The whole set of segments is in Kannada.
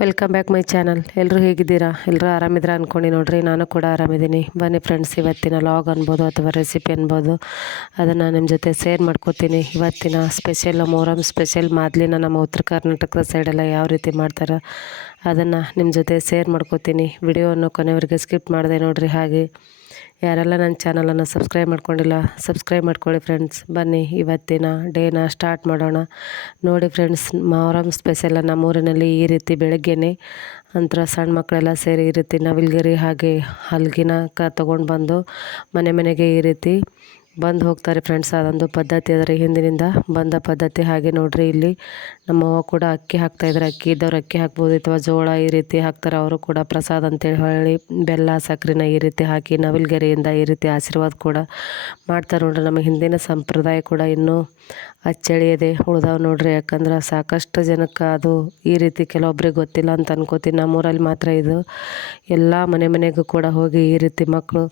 ವೆಲ್ಕಮ್ ಬ್ಯಾಕ್ ಮೈ ಚಾನಲ್ ಎಲ್ಲರೂ ಹೇಗಿದ್ದೀರಾ? ಎಲ್ಲರೂ ಆರಾಮಿದ್ರೆ ಅಂದ್ಕೊಂಡು ನೋಡಿರಿ. ನಾನು ಕೂಡ ಆರಾಮಿದ್ದೀನಿ. ಬನ್ನಿ ಫ್ರೆಂಡ್ಸ್ ಇವತ್ತಿನ ಲಾಗ್ ಅನ್ಬೋದು ಅಥವಾ ರೆಸಿಪಿ ಅನ್ಬೋದು. ಅದನ್ನು ನಿಮ್ಮ ಜೊತೆ ಶೇರ್ ಮಾಡ್ಕೋತೀನಿ. ಇವತ್ತಿನ ಸ್ಪೆಷಲ್ ಮೊಹರಮ್ ಸ್ಪೆಷಲ್ ಮಾದಲಿನ ನಮ್ಮ ಉತ್ತರ ಕರ್ನಾಟಕದ ಸೈಡೆಲ್ಲ ಯಾವ ರೀತಿ ಮಾಡ್ತಾರೆ ಅದನ್ನು ನಿಮ್ಮ ಜೊತೆ ಶೇರ್ ಮಾಡ್ಕೋತೀನಿ. ವಿಡಿಯೋವನ್ನು ಕೊನೆವರೆಗೆ ಸ್ಕಿಪ್ ಮಾಡಿದೆ ನೋಡಿರಿ ಹಾಗೆ. ಯಾರೆಲ್ಲ ನನ್ನ ಚಾನಲನ್ನು ಸಬ್ಸ್ಕ್ರೈಬ್ ಮಾಡ್ಕೊಂಡಿಲ್ಲ, ಸಬ್ಸ್ಕ್ರೈಬ್ ಮಾಡ್ಕೊಳ್ಳಿ ಫ್ರೆಂಡ್ಸ್ ಬನ್ನಿ ಇವತ್ತಿನ ಡೇನ ಸ್ಟಾರ್ಟ್ ಮಾಡೋಣ. ನೋಡಿ ಫ್ರೆಂಡ್ಸ್ ಮೊಹರಂ ಸ್ಪೆಷಲ್ ನಮ್ಮೂರಿನಲ್ಲಿ ಈ ರೀತಿ ಬೆಳಗ್ಗೆನೇ ನಂತರ ಸಣ್ಣ ಮಕ್ಕಳೆಲ್ಲ ಸೇರಿ ಈ ರೀತಿ ನವಿಲ್ಗಿರಿ ಹಾಗೆ ಹಲ್ಗಿನ ಕ ತೊಗೊಂಡು ಬಂದು ಮನೆ ಮನೆಗೆ ಈ ರೀತಿ ಬಂದು ಹೋಗ್ತಾರೆ ಫ್ರೆಂಡ್ಸ್ ಅದೊಂದು ಪದ್ಧತಿ ಅದರ. ಹಿಂದಿನಿಂದ ಬಂದ ಪದ್ಧತಿ ಹಾಗೆ ನೋಡ್ರಿ. ಇಲ್ಲಿ ನಮ್ಮವ್ವ ಕೂಡ ಅಕ್ಕಿ ಹಾಕ್ತಾಯಿದ್ರು ಅಕ್ಕಿ ಇದ್ದವ್ರು ಅಕ್ಕಿ ಹಾಕ್ಬೋದು ಅಥವಾ ಜೋಳ ಈ ರೀತಿ ಹಾಕ್ತಾರೆ. ಅವರು ಕೂಡ ಪ್ರಸಾದ ಅಂತೇಳಿ ಹೊಳ್ಳಿ ಬೆಲ್ಲ, ಸಕ್ಕರೆನ ಈ ರೀತಿ ಹಾಕಿ ನವಿಲ್ಗೆರೆಯಿಂದ ಈ ರೀತಿ ಆಶೀರ್ವಾದ ಕೂಡ ಮಾಡ್ತಾರೆ ನೋಡ್ರಿ. ನಮ್ಮ ಹಿಂದಿನ ಸಂಪ್ರದಾಯ ಕೂಡ ಇನ್ನೂ ಅಚ್ಚಳಿಯದೆ ಉಳ್ದಾವೆ ನೋಡ್ರಿ. ಯಾಕಂದ್ರೆ ಸಾಕಷ್ಟು ಜನಕ್ಕೆ ಅದು ಈ ರೀತಿ ಕೆಲವೊಬ್ರಿಗೆ ಗೊತ್ತಿಲ್ಲ ಅಂತ ಅನ್ಕೋತೀನಿ. ನಮ್ಮೂರಲ್ಲಿ ಮಾತ್ರ ಇದು ಎಲ್ಲ ಮನೆ ಮನೆಗೂ ಕೂಡ ಹೋಗಿ ಈ ರೀತಿ ಮಕ್ಕಳು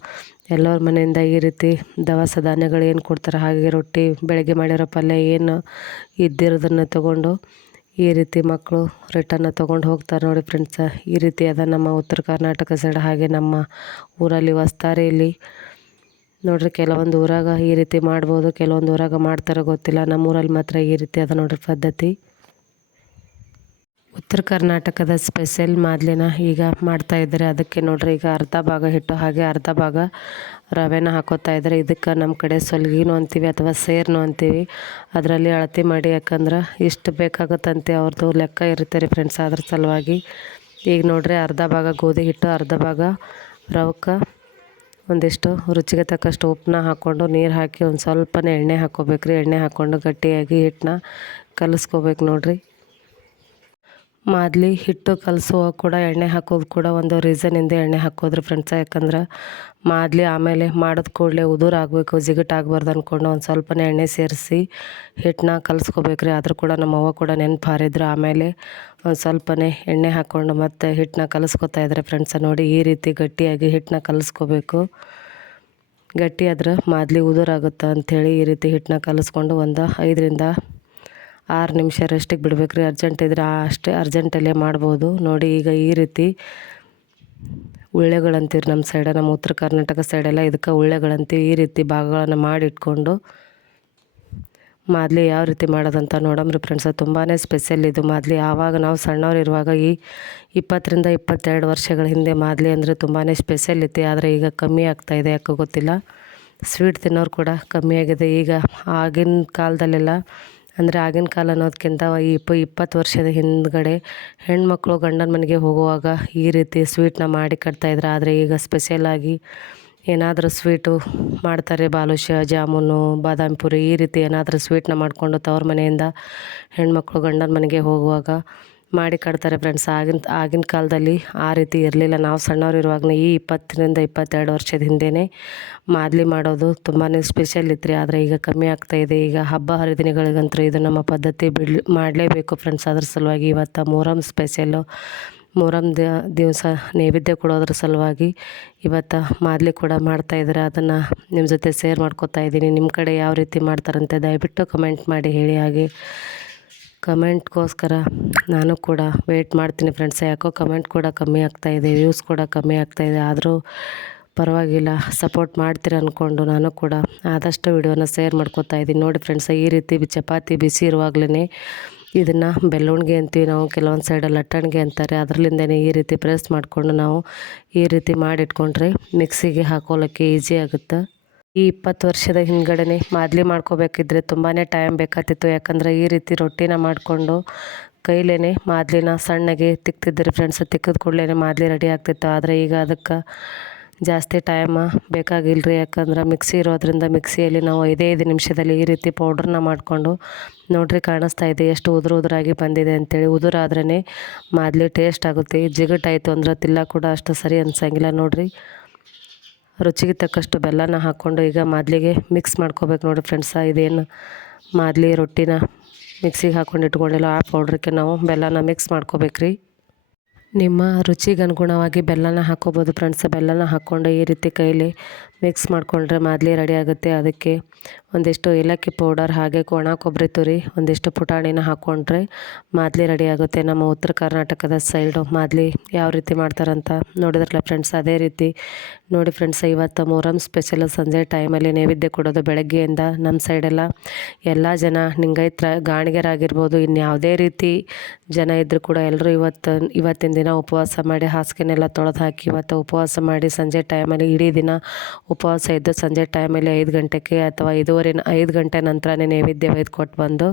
ಎಲ್ಲರ ಮನೆಯಿಂದ ಈ ರೀತಿ ದವಸ ಧಾನ್ಯಗಳು ಏನು ಕೊಡ್ತಾರೆ, ಹಾಗೆ ರೊಟ್ಟಿ ಬೆಳಗ್ಗೆ ಮಾಡಿರೋ ಪಲ್ಯ ಏನು ಇದ್ದಿರೋದನ್ನು ತಗೊಂಡು ಈ ರೀತಿ ಮಕ್ಕಳು ರಿಟರ್ನ ತೊಗೊಂಡು ಹೋಗ್ತಾರೆ ನೋಡಿ ಫ್ರೆಂಡ್ಸ ಈ ರೀತಿ ಅದ ನಮ್ಮ ಉತ್ತರ ಕರ್ನಾಟಕ ಸೈಡ್ ಹಾಗೆ ನಮ್ಮ ಊರಲ್ಲಿ ವಸ್ತಾರೆ ಇಲ್ಲಿ. ನೋಡ್ರಿ ಕೆಲವೊಂದು ಊರಾಗ ಈ ರೀತಿ ಮಾಡ್ಬೋದು, ಕೆಲವೊಂದು ಊರಾಗ ಮಾಡ್ತಾರೋ ಗೊತ್ತಿಲ್ಲ. ನಮ್ಮ ಊರಲ್ಲಿ ಮಾತ್ರ ಈ ರೀತಿ ಅದ ನೋಡ್ರಿ ಪದ್ಧತಿ. ಉತ್ತರ ಕರ್ನಾಟಕದ ಸ್ಪೆಷಲ್ ಮಾದಲಿನ ಈಗ ಮಾಡ್ತಾ ಇದ್ದಾರೆ. ಅದಕ್ಕೆ ನೋಡ್ರಿ, ಈಗ ಅರ್ಧ ಭಾಗ ಹಿಟ್ಟು ಹಾಗೆ ಅರ್ಧ ಭಾಗ ರವೆನ ಹಾಕೋತಾ ಇದ್ದಾರೆ. ಇದಕ್ಕೆ ನಮ್ಮ ಕಡೆ ಸೊಲ್ಗಿನೂ ಅಂತೀವಿ ಅಥವಾ ಸೇರ್ನು ಅಂತೀವಿ. ಅದರಲ್ಲಿ ಅಳತೆ ಮಾಡಿ, ಯಾಕಂದ್ರೆ ಇಷ್ಟು ಬೇಕಾಗುತ್ತಂತೆ ಅವ್ರದ್ದು ಲೆಕ್ಕ ಇರುತ್ತೆ ರೀ ಫ್ರೆಂಡ್ಸ್ ಅದ್ರ ಸಲುವಾಗಿ. ಈಗ ನೋಡ್ರಿ, ಅರ್ಧ ಭಾಗ ಗೋಧಿ ಹಿಟ್ಟು, ಅರ್ಧ ಭಾಗ ರವಕ್ಕೆ. ಒಂದಿಷ್ಟು ರುಚಿಗೆ ತಕ್ಕಷ್ಟು ಉಪ್ಪನ್ನ ಹಾಕ್ಕೊಂಡು ನೀರು ಹಾಕಿ ಒಂದು ಸ್ವಲ್ಪನೇ ಎಣ್ಣೆ ಹಾಕ್ಕೋಬೇಕು ರೀ ಎಣ್ಣೆ ಹಾಕ್ಕೊಂಡು ಗಟ್ಟಿಯಾಗಿ ಹಿಟ್ಟನ್ನ ಕಲಿಸ್ಕೋಬೇಕು ನೋಡ್ರಿ. ಮಾದಲಿ ಹಿಟ್ಟು ಕಲಸುವ ಕೂಡ ಎಣ್ಣೆ ಹಾಕೋದು ಕೂಡ ಒಂದು ರೀಸನಿಂದ ಎಣ್ಣೆ ಹಾಕೋದ್ರಿ ಫ್ರೆಂಡ್ಸ ಯಾಕಂದ್ರೆ ಮಾದಲಿ ಆಮೇಲೆ ಮಾಡಿದ ಕೂಡಲೇ ಉದುರಾಗಬೇಕು ಜಿಗಟ್ ಆಗಬಾರ್ದು ಅಂದ್ಕೊಂಡು ಒಂದು ಸ್ವಲ್ಪನೇ ಎಣ್ಣೆ ಸೇರಿಸಿ ಹಿಟ್ಟನ್ನ ಕಲಿಸ್ಕೋಬೇಕ್ರಿ. ಆದರೂ ಕೂಡ ನಮ್ಮ ಅವ್ವ ಕೂಡ ನೆನಪು ಹಾರಿದ್ರು ಆಮೇಲೆ ಒಂದು ಸ್ವಲ್ಪನೇ ಎಣ್ಣೆ ಹಾಕ್ಕೊಂಡು ಮತ್ತೆ ಹಿಟ್ಟನ್ನ ಕಲಿಸ್ಕೊತಾ ಇದ್ದಾರೆ ಫ್ರೆಂಡ್ಸ ನೋಡಿ ಈ ರೀತಿ ಗಟ್ಟಿಯಾಗಿ ಹಿಟ್ಟನ್ನ ಕಲಿಸ್ಕೋಬೇಕು. ಗಟ್ಟಿ ಆದ್ರೆ ಮಾದಲಿ ಉದುರಾಗುತ್ತೆ ಅಂಥೇಳಿ ಈ ರೀತಿ ಹಿಟ್ಟನ್ನ ಕಲಸ್ಕೊಂಡು ಒಂದು ಐದರಿಂದ ಆರು ನಿಮಿಷ ರೆಸ್ಟಿಗೆ ಬಿಡ್ಬೇಕು ರೀ ಅರ್ಜೆಂಟ್ ಇದ್ರೆ ಅಷ್ಟೇ ಅರ್ಜೆಂಟಲ್ಲೇ ಮಾಡ್ಬೋದು. ನೋಡಿ ಈಗ ಈ ರೀತಿ ಉಳ್ಳೆಗಳಂತೀರಿ ನಮ್ಮ ಸೈಡ ನಮ್ಮ ಉತ್ತರ ಕರ್ನಾಟಕ ಸೈಡೆಲ್ಲ ಇದಕ್ಕೆ ಉಳ್ಳೆಗಳಂತೀವಿ ಈ ರೀತಿ ಭಾಗಗಳನ್ನು ಮಾಡಿಟ್ಕೊಂಡು ಮಾದಲಿ ಯಾವ ರೀತಿ ಮಾಡೋದಂತ ನೋಡಮ್ರಿ ಫ್ರೆಂಡ್ಸ್ ತುಂಬಾ ಸ್ಪೆಷಲ್ ಇದು ಮಾದಲಿ. ಆವಾಗ ನಾವು ಸಣ್ಣವ್ರು ಇರುವಾಗ ಈ ಇಪ್ಪತ್ತರಿಂದ ಇಪ್ಪತ್ತೆರಡು ವರ್ಷಗಳ ಹಿಂದೆ ಮಾದಲಿ ಅಂದರೆ ತುಂಬಾ ಸ್ಪೆಷಲ್ ಇತ್ತು. ಆದರೆ ಈಗ ಕಮ್ಮಿ ಆಗ್ತಾಯಿದೆ ಯಾಕೋ ಗೊತ್ತಿಲ್ಲ. ಸ್ವೀಟ್ ತಿನ್ನೋರು ಕೂಡ ಕಮ್ಮಿ ಆಗಿದೆ. ಈಗ ಆಗಿನ ಕಾಲದಲ್ಲೆಲ್ಲ ಅಂದರೆ ಆಗಿನ ಕಾಲ ಅನ್ನೋದಕ್ಕಿಂತ ಇಪ್ಪ ಇಪ್ಪತ್ತು ವರ್ಷದ ಹಿಂದ್ಗಡೆ ಹೆಣ್ಮಕ್ಳು ಗಂಡನ ಮನೆಗೆ ಹೋಗುವಾಗ ಈ ರೀತಿ ಸ್ವೀಟನ್ನ ಮಾಡಿ ಕಟ್ತಾಯಿದ್ರು ಆದರೆ ಈಗ ಸ್ಪೆಷಲಾಗಿ ಏನಾದರೂ ಸ್ವೀಟು ಮಾಡ್ತಾರೆ, ಬಾಲುಷ, ಜಾಮೂನು, ಬಾದಾಮಿ ಪುರಿ ಈ ರೀತಿ ಏನಾದರೂ ಸ್ವೀಟ್ನ ಮಾಡಿಕೊಂಡು ತವ್ರ ಮನೆಯಿಂದ ಹೆಣ್ಮಕ್ಳು ಗಂಡನ ಮನೆಗೆ ಹೋಗುವಾಗ ಮಾಡಿ ಕಟ್ತಾರೆ ಫ್ರೆಂಡ್ಸ್ ಆಗಿನ ಆಗಿನ ಕಾಲದಲ್ಲಿ ಆ ರೀತಿ ಇರಲಿಲ್ಲ. ನಾವು ಸಣ್ಣವ್ರು ಇರುವಾಗ ಈ ಇಪ್ಪತ್ತರಿಂದ ಇಪ್ಪತ್ತೆರಡು ವರ್ಷದ ಹಿಂದೆಯೇ ಮಾದಲಿ ಮಾಡೋದು ತುಂಬಾ ಸ್ಪೆಷಲ್ ಇತ್ತು ರೀ ಆದರೆ ಈಗ ಕಮ್ಮಿ ಆಗ್ತಾಯಿದೆ ಈಗ ಹಬ್ಬ ಹರಿದಿನಗಳಿಗಂತೂ ಇದು ನಮ್ಮ ಪದ್ಧತಿ ಬಿಡ್, ಮಾಡಲೇಬೇಕು ಫ್ರೆಂಡ್ಸ್ ಅದ್ರ ಸಲುವಾಗಿ ಇವತ್ತು ಮೊಹರಮ್ ಸ್ಪೆಷಲ್ಲು ಮೊಹರಮ್ ದಿವಸ ನೈವೇದ್ಯ ಕೊಡೋದ್ರ ಸಲುವಾಗಿ ಇವತ್ತು ಮಾದಲಿ ಕೂಡ ಮಾಡ್ತಾಯಿದ್ದಾರೆ ಅದನ್ನು ನಿಮ್ಮ ಜೊತೆ ಶೇರ್ ಮಾಡ್ಕೋತಾ ಇದ್ದೀನಿ. ನಿಮ್ಮ ಕಡೆ ಯಾವ ರೀತಿ ಮಾಡ್ತಾರಂತೆ ದಯವಿಟ್ಟು ಕಮೆಂಟ್ ಮಾಡಿ ಹೇಳಿ. ಹಾಗೆ ಕಮೆಂಟ್ಗೋಸ್ಕರ ನಾನು ಕೂಡ ವೇಟ್ ಮಾಡ್ತೀನಿ ಫ್ರೆಂಡ್ಸ್. ಯಾಕೋ ಕಮೆಂಟ್ ಕೂಡ ಕಮ್ಮಿ ಆಗ್ತಾಯಿದೆ ವ್ಯೂಸ್ ಕೂಡ ಕಮ್ಮಿ ಆಗ್ತಾಯಿದೆ ಆದರೂ ಪರವಾಗಿಲ್ಲ, ಸಪೋರ್ಟ್ ಮಾಡ್ತೀರ ಅಂದ್ಕೊಂಡು ನಾನು ಕೂಡ ಆದಷ್ಟು ವಿಡಿಯೋನ ಶೇರ್ ಮಾಡ್ಕೋತಾ ಇದ್ದೀನಿ. ನೋಡಿ ಫ್ರೆಂಡ್ಸ್, ಈ ರೀತಿ ಚಪಾತಿ ಬಿಸಿ ಇರುವಾಗಲೇ ಇದನ್ನು ಬೆಳ್ಳುಣ್ಗೆ ಅಂತೀವಿ ನಾವು, ಕೆಲವೊಂದು ಸೈಡಲ್ಲಿ ಲಟ್ಟಣಿಗೆ ಅಂತಾರೆ. ಅದರಲ್ಲಿಂದನೇ ಈ ರೀತಿ ಪ್ರೆಸ್ ಮಾಡಿಕೊಂಡು ನಾವು ಈ ರೀತಿ ಮಾಡಿಟ್ಕೊಂಡ್ರೆ ಮಿಕ್ಸಿಗೆ ಹಾಕೋಲಿಕ್ಕೆ ಈಸಿ ಆಗುತ್ತೆ. ಈ ಇಪ್ಪತ್ತು ವರ್ಷದ ಹಿಂದ್ಗಡೆ ಮಾದಲಿ ಮಾಡ್ಕೋಬೇಕಿದ್ರೆ ತುಂಬಾ ಟೈಮ್ ಬೇಕಾಗ್ತಿತ್ತು. ಯಾಕಂದರೆ ಈ ರೀತಿ ರೊಟ್ಟಿನ ಮಾಡಿಕೊಂಡು ಕೈಲೇ ಮಾದಲಿನ ಸಣ್ಣಗೆ ತಿಕ್ತಿದ್ದರು ಫ್ರೆಂಡ್ಸ್ ತಿಕ್ಕಿದ ಕೂಡಲೇ ಮಾದಲಿ ರೆಡಿ ಆಗ್ತಿತ್ತು. ಆದರೆ ಈಗ ಅದಕ್ಕೆ ಜಾಸ್ತಿ ಟೈಮ ಬೇಕಾಗಿಲ್ಲ ರೀ ಯಾಕಂದ್ರೆ ಮಿಕ್ಸಿ ಇರೋದ್ರಿಂದ ಮಿಕ್ಸಿಯಲ್ಲಿ ನಾವು ಐದೇ ಐದು ನಿಮಿಷದಲ್ಲಿ ಈ ರೀತಿ ಪೌಡ್ರನ್ನ ಮಾಡಿಕೊಂಡು ನೋಡ್ರಿ ಕಾಣಿಸ್ತಾ ಇದೆ ಎಷ್ಟು ಉದುರು ಉದುರಾಗಿ ಬಂದಿದೆ ಅಂತೇಳಿ. ಉದುರಾದ್ರೇ ಮಾದಲಿ ಟೇಸ್ಟ್ ಆಗುತ್ತೆ. ಜಿಗಟಾಯಿತು ಅಂದ್ರೆ ತಿಲ್ಲ ಕೂಡ ಅಷ್ಟು ಸರಿ ಅನ್ಸಂಗಿಲ್ಲ ನೋಡಿರಿ. ರುಚಿಗೆ ತಕ್ಕಷ್ಟು ಬೆಲ್ಲನ ಹಾಕ್ಕೊಂಡು ಈಗ ಮಾದಲಿಗೆ ಮಿಕ್ಸ್ ಮಾಡ್ಕೋಬೇಕು ನೋಡಿ ಫ್ರೆಂಡ್ಸ ಇದೇನು ಮಾದಲಿ ರೊಟ್ಟಿನ ಮಿಕ್ಸಿಗೆ ಹಾಕ್ಕೊಂಡು ಇಟ್ಕೊಂಡಿಲ್ಲ ಆ ಪೌಡ್ರಿಗೆ ನಾವು ಬೆಲ್ಲನ ಮಿಕ್ಸ್ ಮಾಡ್ಕೋಬೇಕ್ರಿ. ನಿಮ್ಮ ರುಚಿಗೆ ಅನುಗುಣವಾಗಿ ಬೆಲ್ಲನ ಹಾಕ್ಕೋಬೋದು ಫ್ರೆಂಡ್ಸ್ ಬೆಲ್ಲನ ಹಾಕ್ಕೊಂಡು ಈ ರೀತಿ ಕೈಲಿ ಮಿಕ್ಸ್ ಮಾಡಿಕೊಂಡ್ರೆ ಮಾದಲಿ ರೆಡಿ ಆಗುತ್ತೆ. ಅದಕ್ಕೆ ಒಂದಿಷ್ಟು ಏಲಕ್ಕಿ ಪೌಡರ್ ಹಾಗೆ ಒಣ ಕೊಬ್ಬರಿ ತುರಿ, ಒಂದಿಷ್ಟು ಪುಟಾಣಿನ ಹಾಕ್ಕೊಂಡ್ರೆ ಮಾದಲಿ ರೆಡಿ ಆಗುತ್ತೆ. ನಮ್ಮ ಉತ್ತರ ಕರ್ನಾಟಕದ ಸೈಡು ಮಾದಲಿ ಯಾವ ರೀತಿ ಮಾಡ್ತಾರಂತ ನೋಡಿದ್ರಲ್ಲ ಫ್ರೆಂಡ್ಸ್ ಅದೇ ರೀತಿ. ನೋಡಿ ಫ್ರೆಂಡ್ಸ್ ಇವತ್ತು ಮೊಹರಂ ಸ್ಪೆಷಲ್ ಸಂಜೆ ಟೈಮಲ್ಲಿ ನೈವೇದ್ಯ ಕೊಡೋದು ಬೆಳಗ್ಗೆಯಿಂದ ನಮ್ಮ ಸೈಡೆಲ್ಲ ಎಲ್ಲ. ಜನ ನಿಂಗೈತ್ರ ಗಾಣಿಗರಾಗಿರ್ಬೋದು ಇನ್ಯಾವುದೇ ರೀತಿ ಜನ ಇದ್ದರೂ ಕೂಡ ಎಲ್ಲರೂ ಇವತ್ತು, ಇವತ್ತಿನ ದಿನ ಉಪವಾಸ ಮಾಡಿ ಹಾಸಿಗೆನೆಲ್ಲ ತೊಳೆದು ಹಾಕಿ ಇವತ್ತು ಉಪವಾಸ ಮಾಡಿ ಸಂಜೆ ಟೈಮಲ್ಲಿ ಇಡೀ ದಿನ ಉಪವಾಸ ಇದ್ದು ಸಂಜೆ ಟೈಮಲ್ಲಿ ಐದು ಗಂಟೆಗೆ ಅಥವಾ ಐದೂವರೆ ಐದು ಗಂಟೆ ನಂತರನೇ ನೈವೇದ್ಯ ಒಯ್ದು ಕೊಟ್ಟು ಬಂದು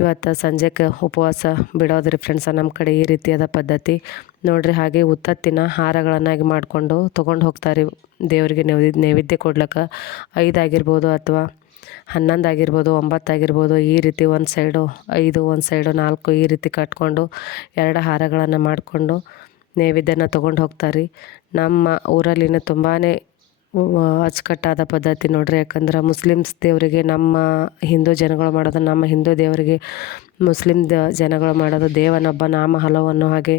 ಇವತ್ತು ಸಂಜೆಗೆ ಉಪವಾಸ ಬಿಡೋದ್ರಿ ಫ್ರೆಂಡ್ಸ ನಮ್ಮ ಕಡೆ ಈ ರೀತಿಯಾದ ಪದ್ಧತಿ. ನೋಡ್ರಿ ಹಾಗೆ ಉತ್ತತ್ತಿನ ಹಾರಗಳನ್ನಾಗಿ ಮಾಡಿಕೊಂಡು ತೊಗೊಂಡು ಹೋಗ್ತಾರೆ ದೇವರಿಗೆ ನೈವೇದ್ಯ ನೈವೇದ್ಯ ಕೊಡ್ಲಿಕ್ಕೆ. ಐದು ಆಗಿರ್ಬೋದು ಅಥವಾ ಹನ್ನೊಂದು ಆಗಿರ್ಬೋದು, ಒಂಬತ್ತು ಆಗಿರ್ಬೋದು, ಈ ರೀತಿ ಒಂದು ಸೈಡು ಐದು, ಒಂದು ಸೈಡು ನಾಲ್ಕು ಈ ರೀತಿ ಕಟ್ಕೊಂಡು ಎರಡು ಹಾರಗಳನ್ನು ಮಾಡಿಕೊಂಡು ನೈವೇದ್ಯನ ತೊಗೊಂಡು ಹೋಗ್ತಾರೆ. ನಮ್ಮ ಊರಲ್ಲಿನ ತುಂಬಾ ಅಚ್ಚುಕಟ್ಟಾದ ಪದ್ಧತಿ ನೋಡ್ರಿ. ಯಾಕಂದ್ರೆ ಮುಸ್ಲಿಮ್ಸ್ ದೇವರಿಗೆ ನಮ್ಮ ಹಿಂದೂ ಜನಗಳು ಮಾಡೋದು, ನಮ್ಮ ಹಿಂದೂ ದೇವರಿಗೆ ಮುಸ್ಲಿಂ ದ, ಜನಗಳು ಮಾಡೋದು ದೇವನೊಬ್ಬ, ನಾಮ ಹಲವು ಅನ್ನೋ ಹಾಗೆ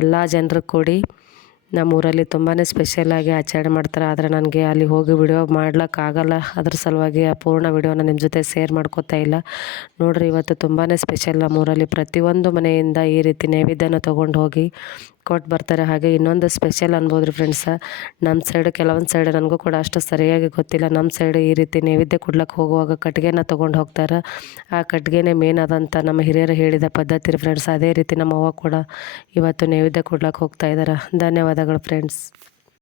ಎಲ್ಲ ಜನರು ಕೂಡಿ ನಮ್ಮ ಊರಲ್ಲಿ ತುಂಬಾ ಸ್ಪೆಷಲಾಗಿ ಆಚರಣೆ ಮಾಡ್ತಾರೆ. ಆದರೆ ನನಗೆ ಅಲ್ಲಿ ಹೋಗಿ ವಿಡಿಯೋ ಮಾಡ್ಲಿಕ್ಕಾಗಲ್ಲ ಅದ್ರ ಸಲುವಾಗಿ ಆ ಪೂರ್ಣ ವಿಡಿಯೋನ ನಿಮ್ಮ ಜೊತೆ ಶೇರ್ ಮಾಡ್ಕೋತಾ ಇಲ್ಲ. ನೋಡ್ರಿ, ಇವತ್ತು ತುಂಬಾ ಸ್ಪೆಷಲ್ ನಮ್ಮ ಊರಲ್ಲಿ ಪ್ರತಿಯೊಂದು ಮನೆಯಿಂದ ಈ ರೀತಿ ನೈವೇದ್ಯನ ತೊಗೊಂಡು ಹೋಗಿ ಕೊಟ್ಟು ಬರ್ತಾರೆ. ಹಾಗೆ ಇನ್ನೊಂದು ಸ್ಪೆಷಲ್ ಅನ್ಬೋದು ರೀ ಫ್ರೆಂಡ್ಸ ನಮ್ಮ ಸೈಡ್ ಕೆಲವೊಂದು ಸೈಡ್ ನನಗೂ ಕೂಡ ಅಷ್ಟು ಸರಿಯಾಗಿ ಗೊತ್ತಿಲ್ಲ. ನಮ್ಮ ಸೈಡ್ ಈ ರೀತಿ ನೈವೇದ್ಯ ಕೊಡ್ಲಿಕ್ಕೆ ಹೋಗುವಾಗ ಕಟ್ಟಿಗೆನ ತೊಗೊಂಡು ಹೋಗ್ತಾರೆ. ಆ ಕಟ್ಟಿಗೆನೇ ಮೇನ್ ಅದಂತ ನಮ್ಮ ಹಿರಿಯರು ಹೇಳಿದ ಪದ್ಧತಿ ಫ್ರೆಂಡ್ಸ್ ಅದೇ ರೀತಿ ನಮ್ಮ ಅವ್ವ ಕೂಡ ಇವತ್ತು ನೈವೇದ್ಯ ಕೊಡ್ಲಿಕ್ಕೆ ಹೋಗ್ತಾ ಇದ್ದಾರೆ ಧನ್ಯವಾದಗಳು ಫ್ರೆಂಡ್ಸ್